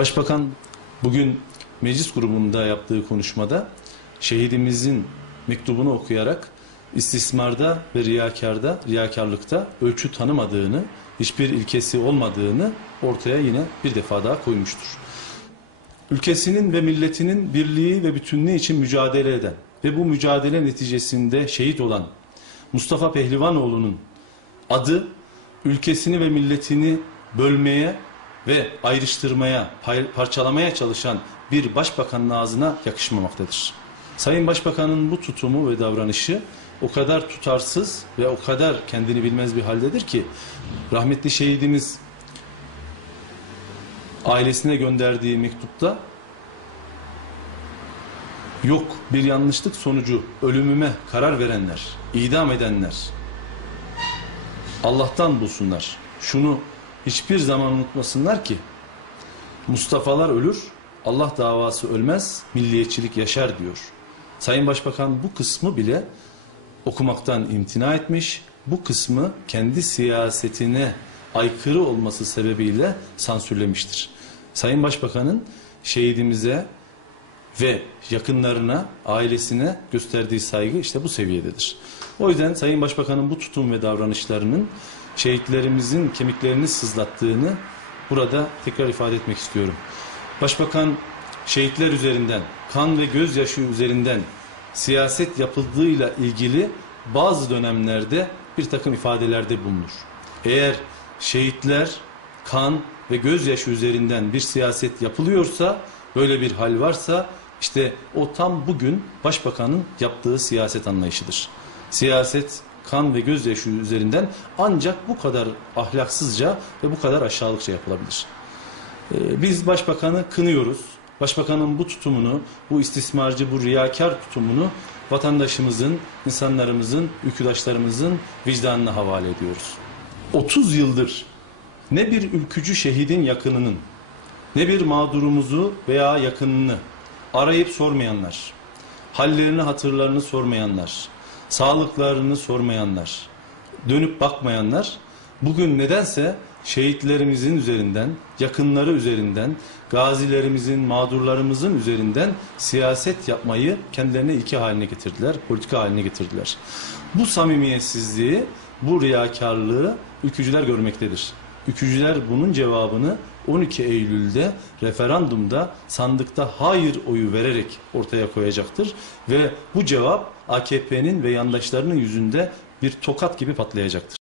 Başbakan bugün meclis grubunda yaptığı konuşmada şehidimizin mektubunu okuyarak istismarda ve riyakarda, riyakarlıkta ölçü tanımadığını, hiçbir ilkesi olmadığını ortaya yine bir defa daha koymuştur. Ülkesinin ve milletinin birliği ve bütünlüğü için mücadele eden ve bu mücadele neticesinde şehit olan Mustafa Pehlivanoğlu'nun adı ülkesini ve milletini bölmeye ve ayrıştırmaya, parçalamaya çalışan bir başbakanın ağzına yakışmamaktadır. Sayın Başbakan'ın bu tutumu ve davranışı o kadar tutarsız ve o kadar kendini bilmez bir haldedir ki rahmetli şehidimiz ailesine gönderdiği mektupta yok bir yanlışlık sonucu ölümüme karar verenler, idam edenler Allah'tan bulsunlar. Şunu hiçbir zaman unutmasınlar ki Mustafa'lar ölür, Allah davası ölmez, milliyetçilik yaşar diyor. Sayın Başbakan bu kısmı bile okumaktan imtina etmiş, bu kısmı kendi siyasetine aykırı olması sebebiyle sansürlemiştir. Sayın Başbakan'ın şehidimize ve yakınlarına, ailesine gösterdiği saygı işte bu seviyededir. O yüzden Sayın Başbakan'ın bu tutum ve davranışlarının şehitlerimizin kemiklerini sızlattığını burada tekrar ifade etmek istiyorum. Başbakan şehitler üzerinden, kan ve gözyaşı üzerinden siyaset yapıldığıyla ilgili bazı dönemlerde bir takım ifadelerde bulunur. Eğer şehitler, kan ve gözyaşı üzerinden bir siyaset yapılıyorsa, böyle bir hal varsa işte o tam bugün başbakanın yaptığı siyaset anlayışıdır. Siyaset, kan ve gözyaşı üzerinden ancak bu kadar ahlaksızca ve bu kadar aşağılıkça yapılabilir. Ee, Biz başbakanı kınıyoruz. Başbakanın bu tutumunu, bu istismarcı, bu riyakar tutumunu vatandaşımızın, insanlarımızın, ülküdaşlarımızın vicdanına havale ediyoruz. 30 yıldır ne bir ülkücü şehidin yakınının, ne bir mağdurumuzu veya yakınını arayıp sormayanlar, hallerini hatırlarını sormayanlar, sağlıklarını sormayanlar, dönüp bakmayanlar bugün nedense şehitlerimizin üzerinden, yakınları üzerinden, gazilerimizin, mağdurlarımızın üzerinden siyaset yapmayı kendilerine iki haline getirdiler, politika haline getirdiler. Bu samimiyetsizliği, bu riyakarlığı ülkücüler görmektedir. Ülkücüler bunun cevabını 12 Eylül'de referandumda sandıkta hayır oyu vererek ortaya koyacaktır ve bu cevap AKP'nin ve yandaşlarının yüzünde bir tokat gibi patlayacaktır.